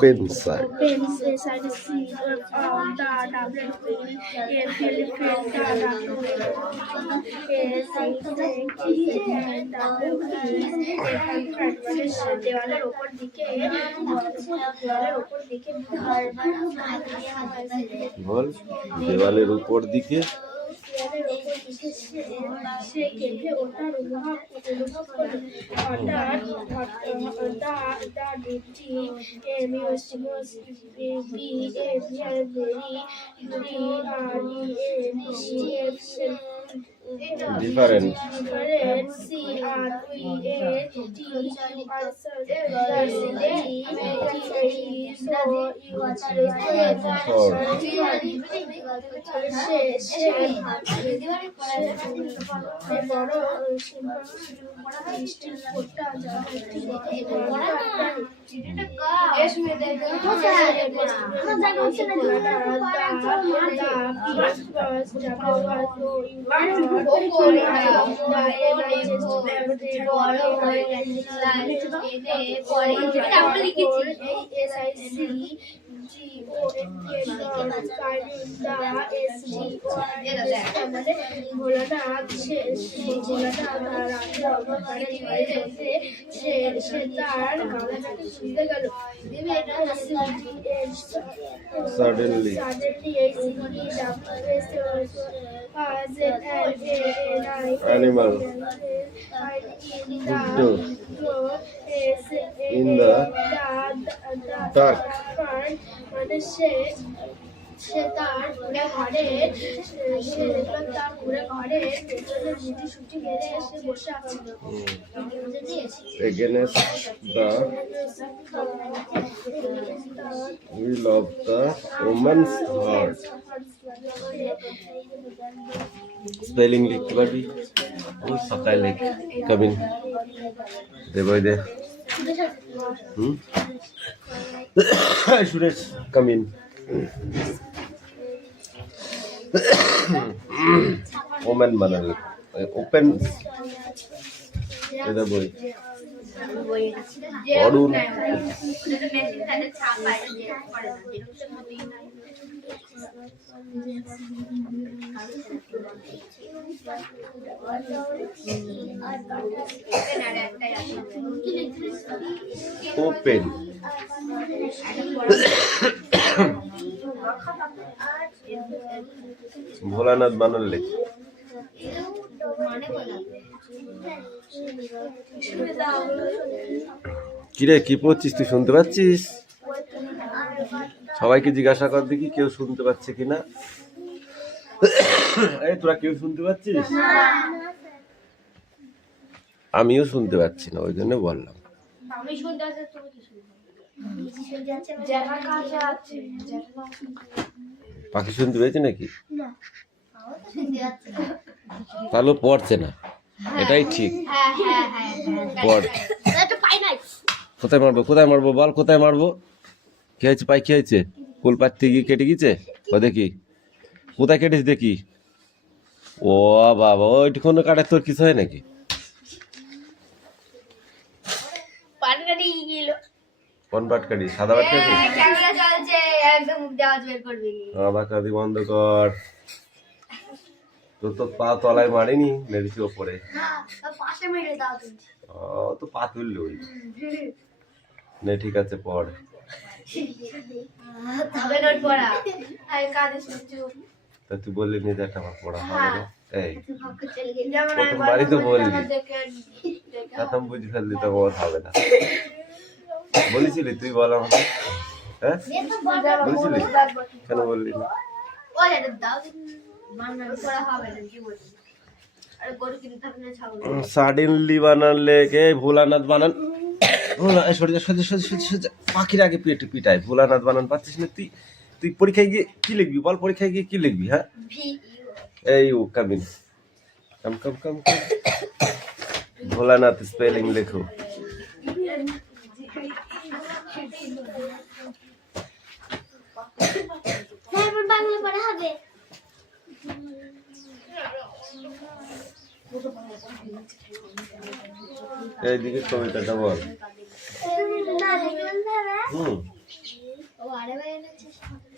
Pencil. দেওয়ালের উপর দিকে বল দেওয়ালের উপর দিকে সে কেঁপে ওঠার অনুভব করে। হঠাৎ different. Suddenly. Animal. In the dark. সে তার ঘরের পেছনে ছুটি মেরে এসে বসে আছে। Against the will of the woman's heart. Spelling লিখতে পারবি? ওই সকালে লিখ। Come in. দে বই দে। Suresh, come in. Woman বানালে ওপেন এটা বই অরুণ ওপেন ভোলানাথ বানালে কিরে কি পড়ছিস তুই শুনতে পাচ্ছিস? সবাইকে জিজ্ঞাসা কর দেখি কেউ শুনতে পাচ্ছে কিনা। এই তোরা কেউ শুনতে পাচ্ছিস? আমিও শুনতে পাচ্ছি না, ওই জন্য বললাম। পাখি শুনতে পেয়েছে নাকি? তাহলে পড়ছে না, এটাই ঠিক। পড়। কোথায় মারবো কোথায় মারবো বল, কোথায় মারবো? কি হয়েছে পাই, কি হয়েছে? ফুল পাত্তি গিয়ে কেটে গিয়েছে? ও দেখি কোথায় কেটেছি দেখি। ও বাবা, ওইটুকুনো কাটার তোর কিছু হয় নাকি? কোন পাট কাটি? সাদা পাট কাটি? কাটি বন্ধ কর। তোর তো পা তলায় মারিনি, মেরেছি ওপরে। তো পা তুললো নে, ঠিক আছে পড়। তা তুই বললি নি দেখ আমার পড়া হবে না। এই প্রথমবারই তো বললি, প্রথম বুঝে ফেললি তো হবে না। বলেছিলি তুই বল আমাকে, হ্যাঁ বলেছিলি, কেন বললি না? সাডেনলি বানালে কে ভোলানাথ বানান। পাখির আগে পেটে পিটায়। ভোলানাথ বানান পাচ্ছিস না তুই? তুই পরীক্ষায় গিয়ে কি লিখবি বল? পরীক্ষায় গিয়ে কি লিখবি? হ্যাঁ এই ও কামিন কম কম কম কম। ভোলানাথ স্পেলিং লেখো। এইদিকে কবিতাটা বল।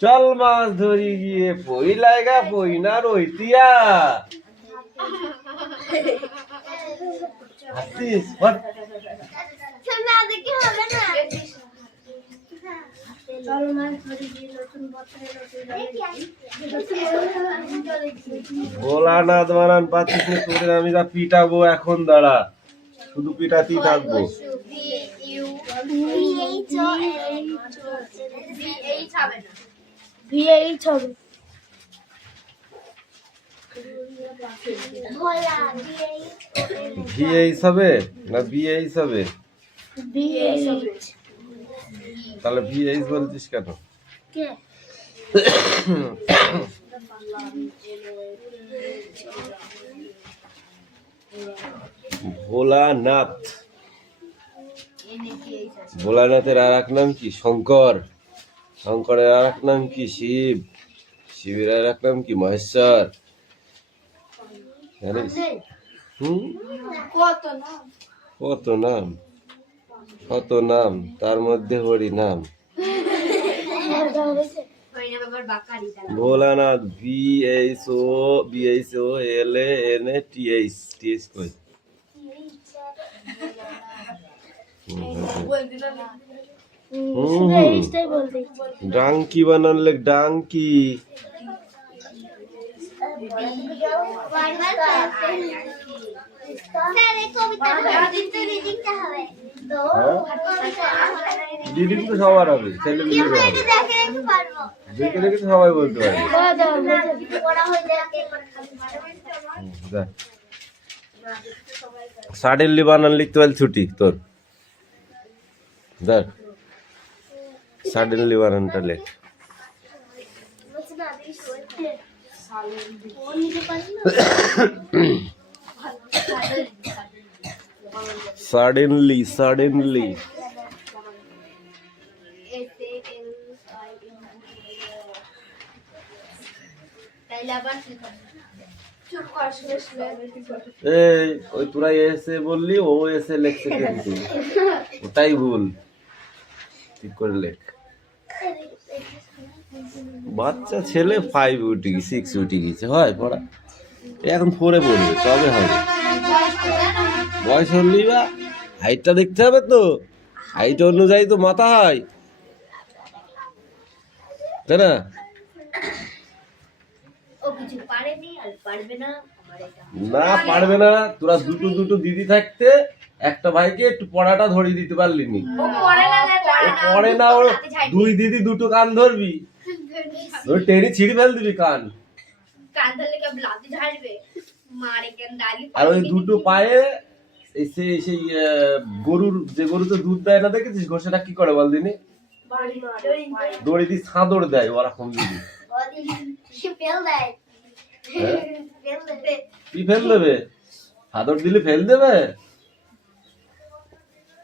চল মাছ ধরি গিয়ে পই লাগা পই না রইতিয়া হাসিস বল। ভোলানাথ বানান পাচ্ছিস না তোদের আমি যা পিটাবো এখন দাঁড়া শুধু পিটাতেই থাকবো। ভিএইচ হবে না বিএইচ হবে? তাহলে ভিএইচ বলছিস কেন? ভোলানাথ, ভোলানাথের আর এক নাম কি? শঙ্কর। শঙ্করের আর এক নাম কি? শিব। শিবের আর এক নাম কি? মহেশ্বর। জানিস? কত নাম, কত নাম, তার মধ্যে হরি নাম। ভোলানাথ, VHOLANATH কই? ডাঙ্কি বানালে ডাঙ্কি। রিডিং তো সবার হবে, ছেলে মেয়ে হবে, দেখে দেখে তো সবাই বলতে পারবে। সাডেনলি বানান লিখতে পারলে ছুটি তোর। ধর সাডেনলি বানানটা লেখ। Suddenly, suddenly. এই ওই তোরা এসে বললি, ও এসে লেখছে কিন্তু ওটাই ভুল, ঠিক করে লেখ। বাচ্চা ছেলে 5 উঠে গেছে, 6 উঠে গেছে, হয় পড়া এখন 4-এ পড়বে, তবে হবে। বয়স হলেই বা হাইটটা দেখতে হবে তো, হাইট অনুযায়ী তো মাথা হয়, তাই না? না পারবে না, তোরা দুটো দুটো দিদি থাকতে একটা ভাইকে একটু পড়াটা ধরিয়ে দিতে পারলি নি। পড়ে না, ওর 2 দিদি 2টো কান ধরবি, টেনে ছিঁড়ে ফেল দিবি কান। আর ওই 2টো পায়ে সেই গরুর, যে গরুতে দুধ দেয় না দেখেছিস, ঘষেটা কি করে বল দিনি? দড়ি দিয়ে ছাঁদর দেয় ওরকম দিদি। কি ফেল দেবে? হাদর দিলে ফেল দেবে?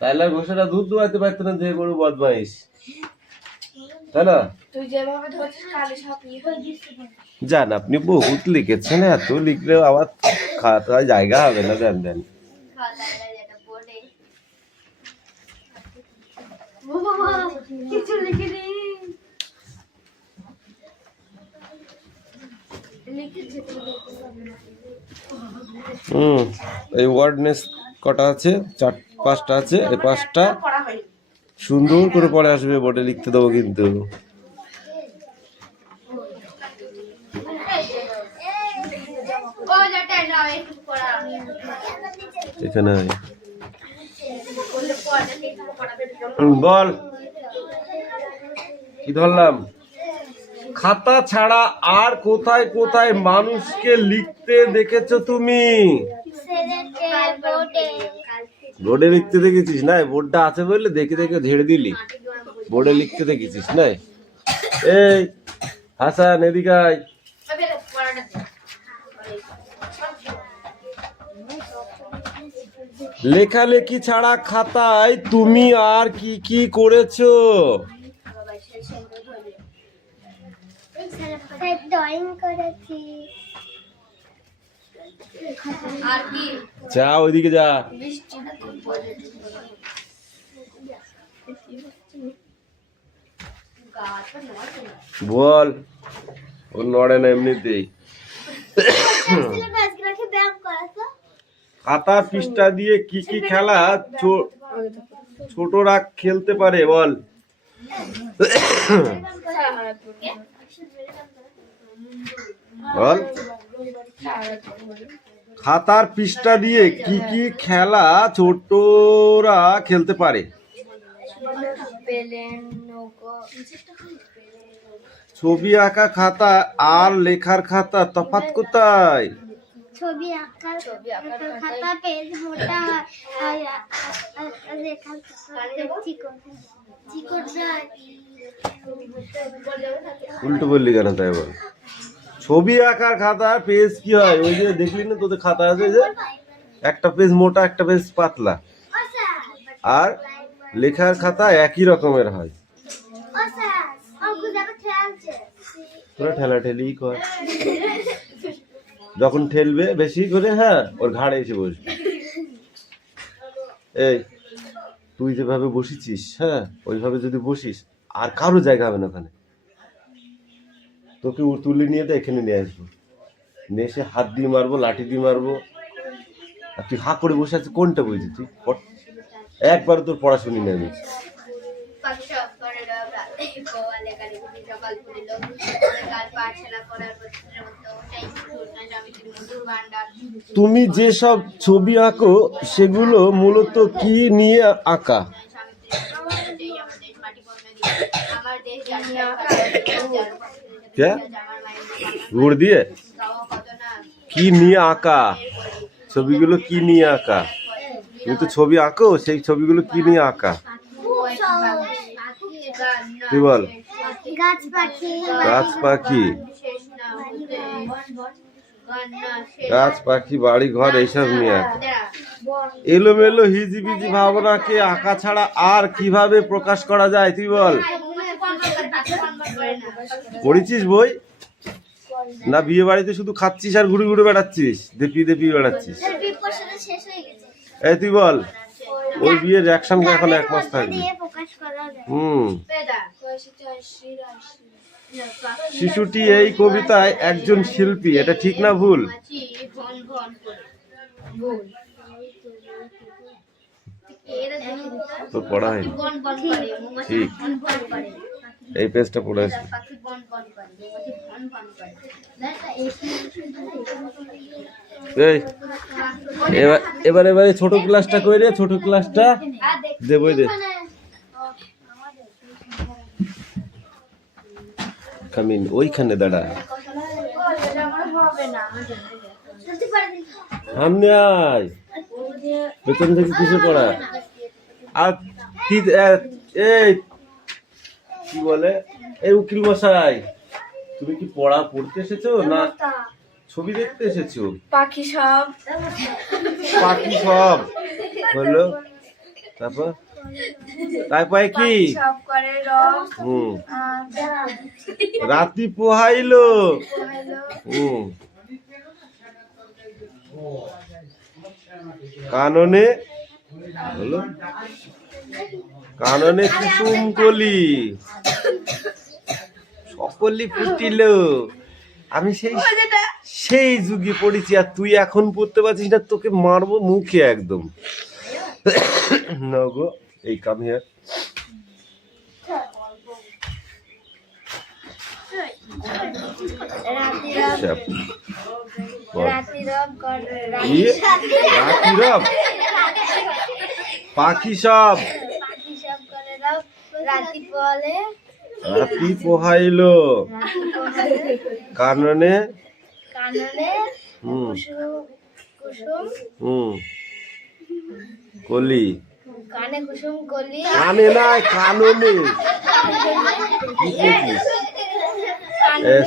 তাইলে ঘোষেরা দুধ দুয়াইতে পারতো না, যে গরু বদমাইশ, তাই না? জান আপনি বহুত লিখেছেন, এত লিখলেও আবার খাতায় জায়গা হবে না। দেন দেন। এই ওয়ার্ডনেস কটা আছে? 4-5টা আছে। এই 5টা সুন্দর করে পড়ে আসবে, বোর্ডে লিখতে দেবো কিন্তু। এখানে বল কি ধরলাম? খাতা ছাড়া আর কোথায় কোথায় মানুষকে লিখতে দেখেছো তুমি? বোর্ডে লিখতে দেখেছিস না? বোর্ডটা আছে বললে দেখে দেখে ঝেড়ে দিলি। বোর্ডে লিখতে দেখেছিস না? এই হাসান এদিকে আয়। লেখালেখি ছাড়া খাতায় তুমি আর কি কি করেছো? ড্রয়িং করেছি। যা ওইদিকে যা। বল, ও নড়ে না এমনিতেই। খাতা পৃষ্ঠা দিয়ে কি কি খেলা ছোটরা খেলতে পারে বল? বল, খাতার পৃষ্ঠা দিয়ে কি কি খেলা ছোটরা খেলতে পারে? ছবি আঁকা খাতা আর লেখার খাতা তফাৎ কোথায়? ছবি আঁকার খাতা পেজ মোটা হয় আর লেখার খাতা চিকন হয়। উল্টো বললি কেন তাই বল? ছবি আঁকার খাতার পেজ কি হয়? ওই যে দেখলি না তোদের খাতা আছে যে একটা পেজ মোটা একটা পেজ পাতলা, আর লেখার খাতা একই রকমের হয়। তোরা ঠেলাঠেলি কর, যখন ঠেলবে বেশি করে হ্যাঁ ওর ঘাড়ে এসে বসবে। এই তুই যেভাবে বসেছিস হ্যাঁ ওইভাবে যদি বসিস আর কারো জায়গা হবে না ওখানে। তোকে তুলে নিয়ে তো এখানে নিয়ে আসবো, নিয়ে এসে হাত দিয়ে মারবো, লাঠি দিয়ে মারবো। আর তুই হা করে বসে আছিস, কোনটা বুঝলি তুই? একবার তোর পড়াশুনি না আমি। তুমি যেসব ছবি আঁকো সেগুলো মূলত কি নিয়ে আঁকা? গুড় দিয়ে কি নিয়ে আঁকা? ছবিগুলো কি নিয়ে আঁকা? তুমি তো ছবি আঁকো, সেই ছবিগুলো কি নিয়ে আঁকা তুই বল? গাছ পাখি, গাছ পাখি, বাড়ি ঘর, এইসব নিয়ে আঁকা। এলোমেলো হিজিবিজি ভাবনাকে আঁকা ছাড়া আর কিভাবে প্রকাশ করা যায় তুই বল? পড়েছিস বই না? বিয়ে বাড়িতে শুধু খাচ্ছিস আর ঘুরে ঘুরে বেড়াচ্ছিস, দেপি দেপি বেড়াচ্ছিস। এই তুই বল, ওই বিয়ের অ্যাকশন এখন 1 মাস থাকবে। শিশুটি এই কবিতায় একজন শিল্পী, এটা ঠিক না ভুল? তো পড়া হয়নি ঠিক, এই পেজটা পড়ে আসবে। এবারে ছোট ক্লাসটা কই রে? ছোট ক্লাসটা দে, বই দে। কামিন ওইখানে দাঁড়া, সামনে আয়। পেছন থেকে কিসে পড়া? আর এই কি বলে, এই উকিল মশাই তুমি কি পড়তে এসেছো না ছবি দেখতে এসেছো? পাখি সব হলো, তারপর কি? রাতি পোহাইলো। কাননে হলো, কাননে কুসুম কলি সকলি ফুটিল। আমি সেই যুগে পড়েছি আর তুই এখন পড়তে পারছিস না, তোকে মারবো মুখে একদম। নগো এই কাম হিয়ার। পাখি সব রাতি পোহাইলো, কাননে কলি, কানে কুসুম কলি, কানে না কাননে।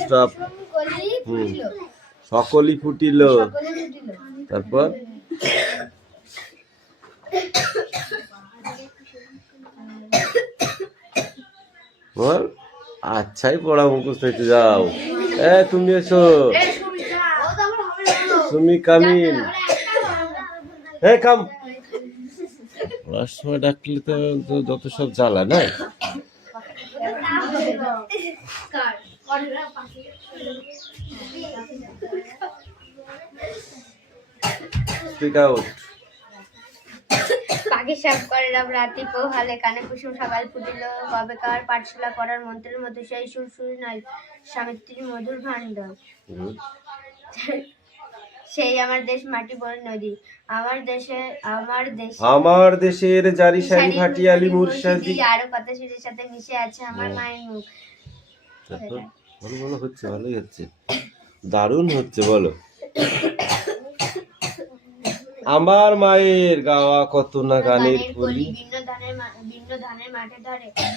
স্টপ। সকলি ফুটিল। তারপর বল, আচ্ছাই পড়া মুখস্থ হইতে যাও। তুমি এসো, তুমি কামিন। কাম। পড়ার সময় ডাকলে তো যত সব জ্বালা না। Speak out. পাখি সাপ করে রাতি পোহালে কানে কুসুম সকাল ফুটিল কবেকার পাঠশালা পড়ার মন্ত্রের মতো সেই সুর সুর নয় স্বামীর মধুর ভাণ্ড সেই আমার দেশ মাটি বড় নদী আমার দেশের জারি সারি ভাটিয়ালি মুর্শিদি। আরো কথা সুরের সাথে মিশে আছে আমার মায়ের মুখ। ভালো ভালো হচ্ছে, ভালোই হচ্ছে, দারুণ হচ্ছে। বলো আমার মায়ের গাওয়া কত না গানের কলি।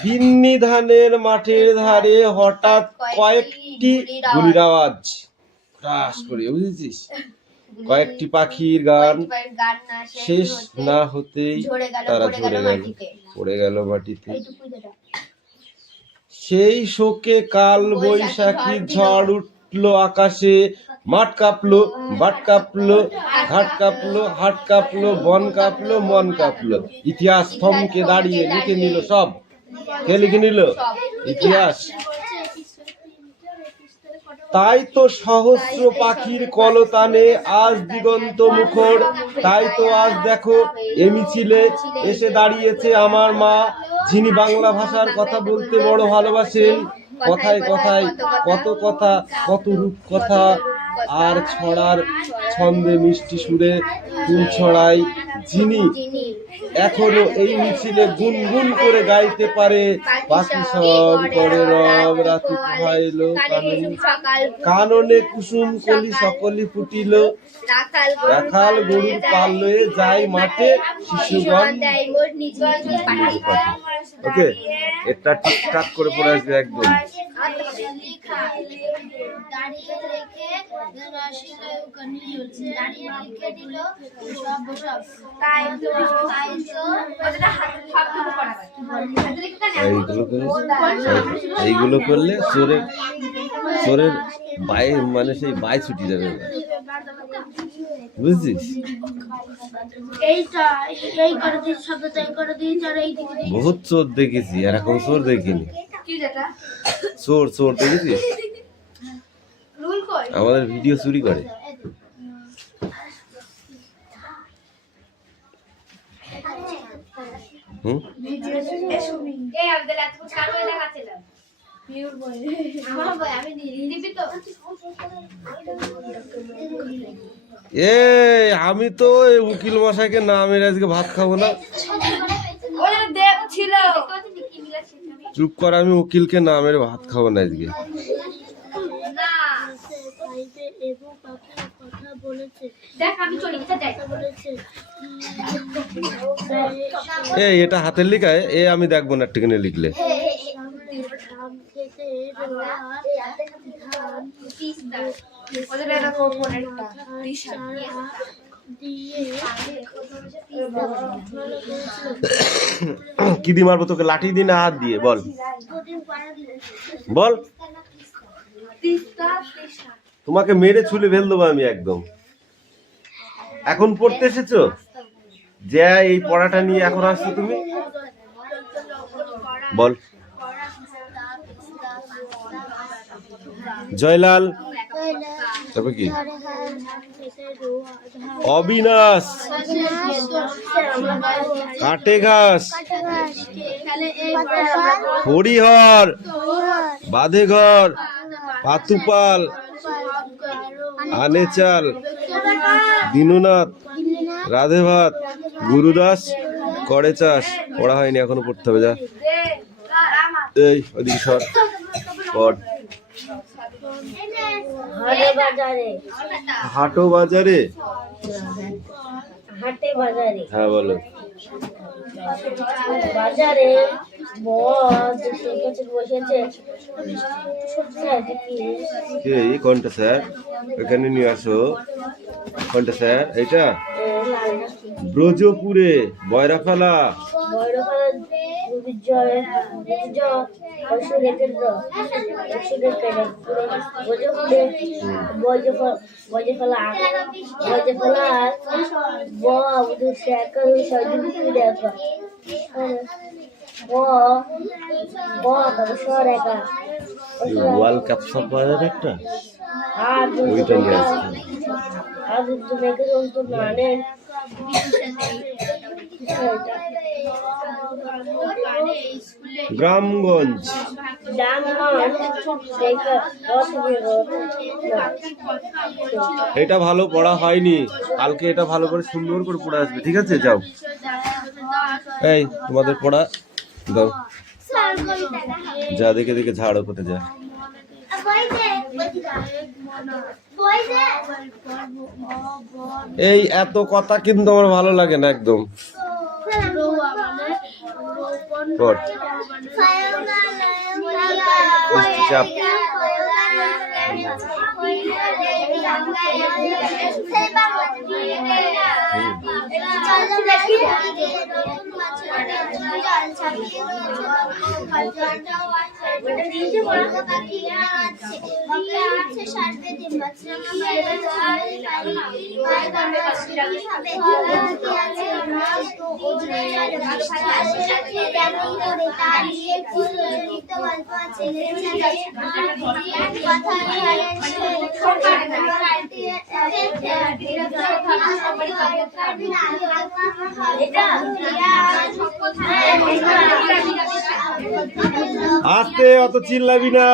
বিন্নি ধানের মাঠের ধারে হঠাৎ কয়েকটি গুলির আওয়াজ ক্রাশ করে, বুঝেছিস? কয়েকটি পাখির গান শেষ না হতেই তারা ঝরে গেল, পড়ে গেল মাটিতে। সেই শোকে কাল বৈশাখী ঝড় উঠলো আকাশে, মাঠ কাঁপলো, বাট কাঁপলো, ঘাট কাঁপলো, হাট কাঁপলো, বন কাঁপলো, মন কাঁপলো। ইতিহাস থমকে দাঁড়িয়ে লিখে নিল সব। কে লিখে নিল? ইতিহাস। তাই তো সহস্র পাখির কলতানে আজ দিগন্ত মুখর। তাই তো আজ দেখো এ মিছিলে এসে দাঁড়িয়েছে আমার মা, যিনি বাংলা ভাষার কথা বলতে বড় ভালোবাসেন। কথায় কথায় কত কথা, কত রূপ কথা আর ছড়ার ছন্দে মিষ্টি সুরে ফুল ছড়াই, যিনি এখনো এই মিছিলে গুনগুন করে গাইতে পারে। পাখি সব করে রব রাতি পোহাইলো কাননে কুসুম কলি সকলি ফুটিল। রাখাল গরুর পাল লয়ে যায় মাঠে শিশুগণ। ওকে, এটা ঠিকঠাক করে পড়ে আসবে একদম। এইগুলো করলে চোরের চোরের বাই মানে সেই বাই ছুটি যাবে, বুঝছিস? বহুত চোর দেখেছি, এরকম চোর দেখিনি। চোর চোর দেখেছিস? আমাদের ভিডিও চুরি করে। আমি তো উকিল মশাইকে না মেরে আজকে ভাত খাবো না। চুপ কর, আমি উকিলকে না মেরে ভাত খাবো না আজকে। এটা হাতের লেখায়, আমি দেখবো না টিকেনে লিখলে। কি দিয়ে মারবো তোকে? লাঠি দিয়ে না হাত দিয়ে? বল বল। তোমাকে মেরে ছুলে ফেল দেবো আমি একদম। এখন পড়তে এসেছো যে এই পড়াটা নিয়ে এখন আসছো তুমি? বল। জয়লাল, তারপর কি? অবিনাশ, কাটে ঘাস, হরিহর, বাঁধেঘর, পাতুপাল, আনেচাল, দীননাথ, রাধে ভাত, গুরুদাস, করে চাষ। পড়া হয়নি, এখনো পড়তে হবে। যা এই ওদিকে সর, পড়। হাটো বাজারে, হ্যাঁ বলো। বাজারে কোনটা স্যার? এখানে নিয়ে আসো। কোনটা স্যার? এইটা ব্রজপুরে বয়রাফালা। ওয়ার্ল্ড কাপ সব বাজার একটা ওইটা নিয়ে আসছে। গ্রামগঞ্জ। এটা ভালো পড়া হয়নি, কালকে এটা ভালো করে সুন্দর করে পড়ে আসবে, ঠিক আছে? যাও, এই তোমাদের পড়া দাও, যা দেখে দেখে ঝাড়ো করে যা। এই এত কথা কিন্তু আমার ভালো লাগে না একদম। পড়। চাপ। আস্তে, অত চিল্লাবি না।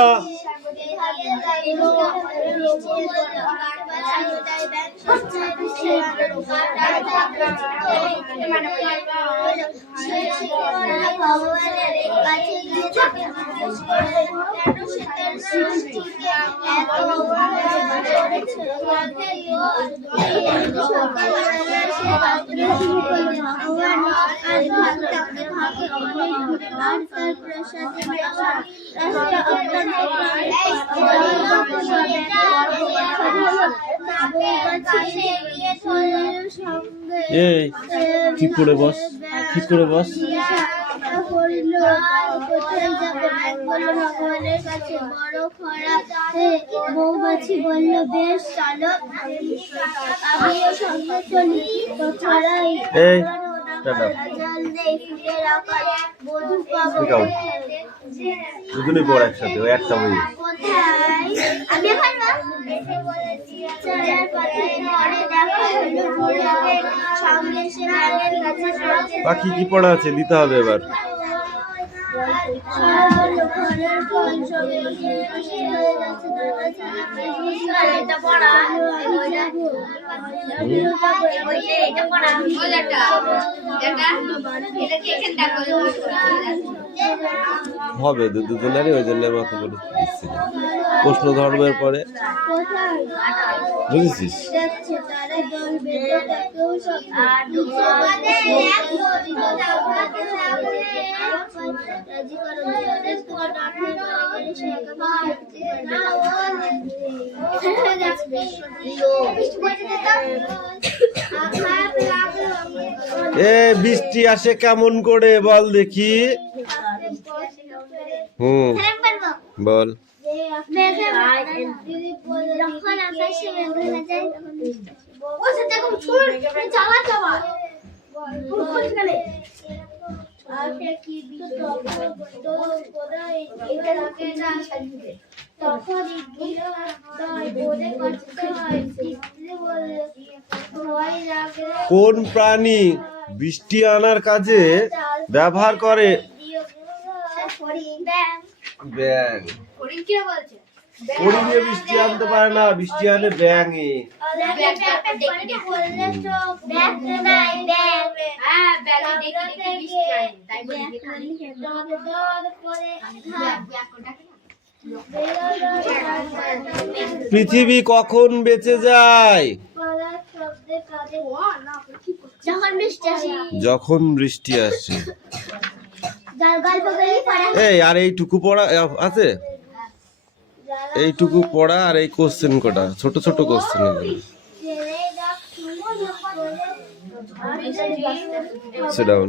এই ঠিক করে বস, ঠিক করে বস। ভগবানের কাছে বড় খরা, বৌমাছি বলল বেশ চলো, আমিও সঙ্গে চলি। দুজনে পড় একসাথে, ওই একটা বই। বাকি কি পড়া আছে দিতে হবে এবার। হবে দুজনেরই, ওই জন্য মতো বলে দিচ্ছি। প্রশ্ন ধর্মের পরে বুঝেছিস? এ বৃষ্টি আসে কেমন করে বল দেখি। বল। কোন প্রাণী বৃষ্টি আনার কাজে ব্যবহার করে? ব্যাঙ। হরিণে বৃষ্টি আনতে পারে না, বৃষ্টি আনে ব্যাঙে। পৃথিবী কখন বেঁচে যায়? যখন বৃষ্টি আসে। এই আর এইটুকু পড়া আছে, এইটুকু পড়া আর এই কোশ্চেন কটা ছোট ছোট question. Sit down,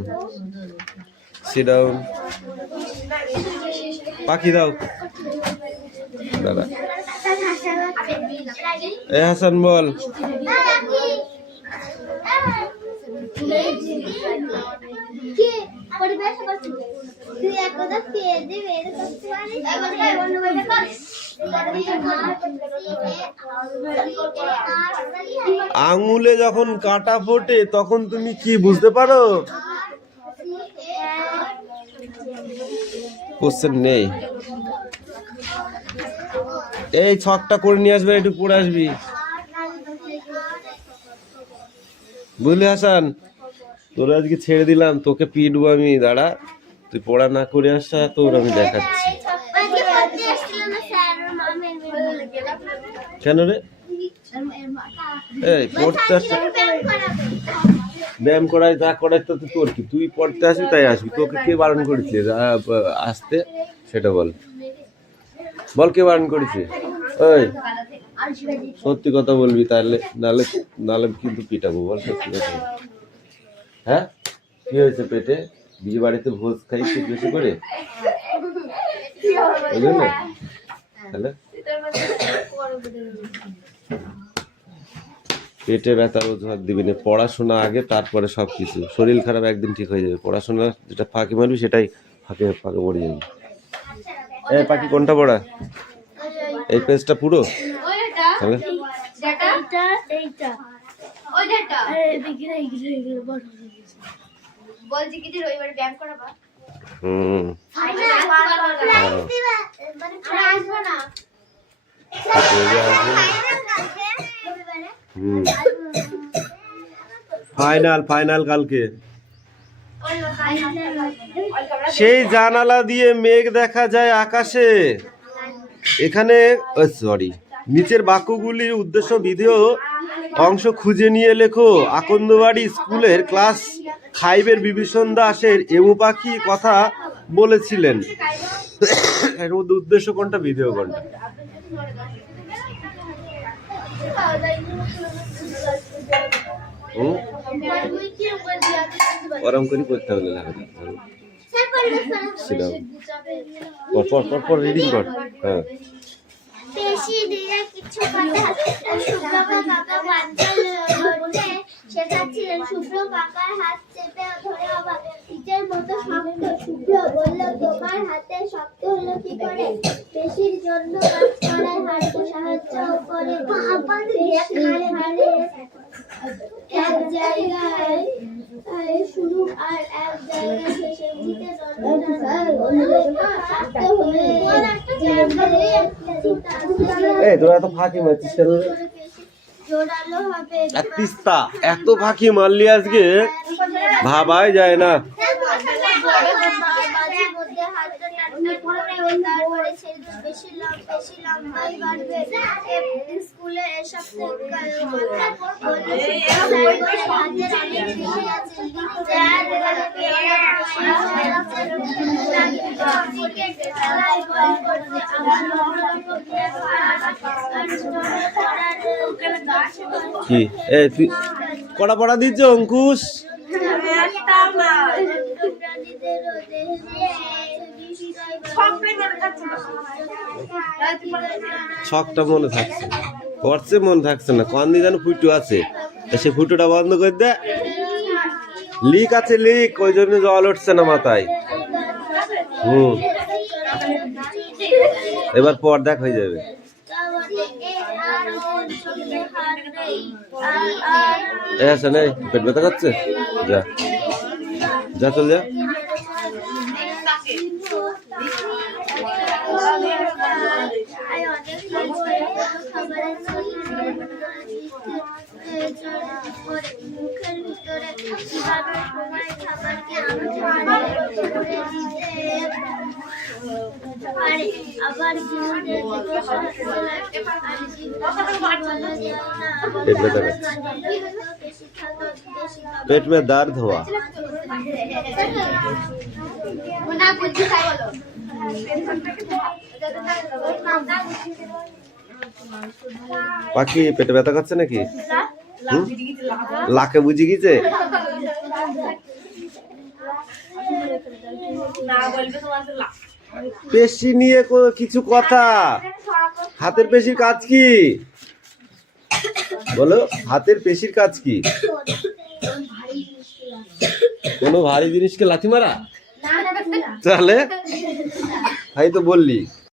sit down. পাখি দাও দাদা। এ হাসান বল। তুই আঙুলে যখন কাঁটা ফোটে তখন তুমি কি বুঝতে পারো? কোশ্চেন নেই। এই ছকটা করে নিয়ে আসবে, একটু পড়ে আসবি, বুঝলি হাসান? তোরা আজকে ছেড়ে দিলাম, তোকে পিটবো আমি, দাঁড়া। তুই পড়া না করে আসা, তোর আমি দেখাচ্ছি। কেন রে? এই পড়তে আসতে, ব্যায়াম করাই যা করাই তো তোর কি? তুই পড়তে আসবি তাই আসবি, তোকে কে বারণ করেছে আসতে? সেটা বল, বল কে বারণ করেছে? ওই সত্যি কথা বলবি, তাহলে নালে নালে কিন্তু পিটাবো। বল সত্যি কথা। হ্যাঁ, কি হয়েছে পেটে? বিয়ে বাড়িতে ভোজ খাইছি বেশি করে, ওই জন্য? তাহলে পেটে ব্যথা অজুহাত দিবি না, পড়াশোনা আগে, তারপরে সবকিছু। শরীর খারাপ একদিন ঠিক হয়ে যাবে, পড়াশোনা যেটা ফাঁকি মারবি সেটাই ফাঁকে ফাঁকে পড়ে যাবি। এই পাখি কোনটা পড়া? এই পেজটা পুরো? তাহলে ফাইনাল ফাইনাল কালকে। সেই জানালা দিয়ে মেঘ দেখা যায় আকাশে। এখানে সরি, নিচের বাক্যগুলির উদ্দেশ্য বিধেয় অংশ খুঁজে নিয়ে লেখো। আকন্দবাড়ি স্কুলের ক্লাস 5-এর বিভীষণ দাসের এমু পাখি কথা বলেছিলেন। এর মধ্যে উদ্দেশ্য কোনটা, বিধেয় কোনটা? ওরম করে করতে হবে না, সেটা পর রিডিং কর। হ্যাঁ, পেশি দিয়ে কিছু কথা শুভ্র কাকা বাঞ্চল ধরতে শেখাচ্ছিলেন। শুভ্র কাকার হাত চেপে ধরে অবাক, ইটের মতো শক্ত। শুভ্র বলল, তোমার হাতে শক্ত হলো কি করে? পেশির জন্য কাজ করায় হাড়কে সাহায্য করে। পেশির হাড়ে এক জায়গায় শুরু আর এক জায়গায় শেষে উঠতে এই তোরা এত ফাঁকি মারছিস কেন? তিস্তা এত ফাঁকি মারলি আজকে, ভাবাই যায় না। কি এই তুই কড়া পড়া দিচ্ছ অঙ্কুশ? ছকটা মনে থাকছে, পড়ছে মনে থাকছে না। কোন দিন যেন ফুটো আছে, সে ফুটোটা বন্ধ করে দে। লিক আছে, লিক, ওই জন্য জল উঠছে না মাথায়। এবার পর দেখ হয়ে যাবে। পেট ব্যথা করছে, যা যা, চল যা। মুখের ভিতরে আবার पेट में दर्द हुआ। পাখি পেটে ব্যথা করছে নাকি? লাকে বুঝি গেছে। পেশি নিয়ে কিছু কথা। হাতের পেশির কাজ কি বলো? হাতের পেশির কাজ কি? কোনো ভারী জিনিসকে লাথি মারা? তাহলে তাই তো বললি।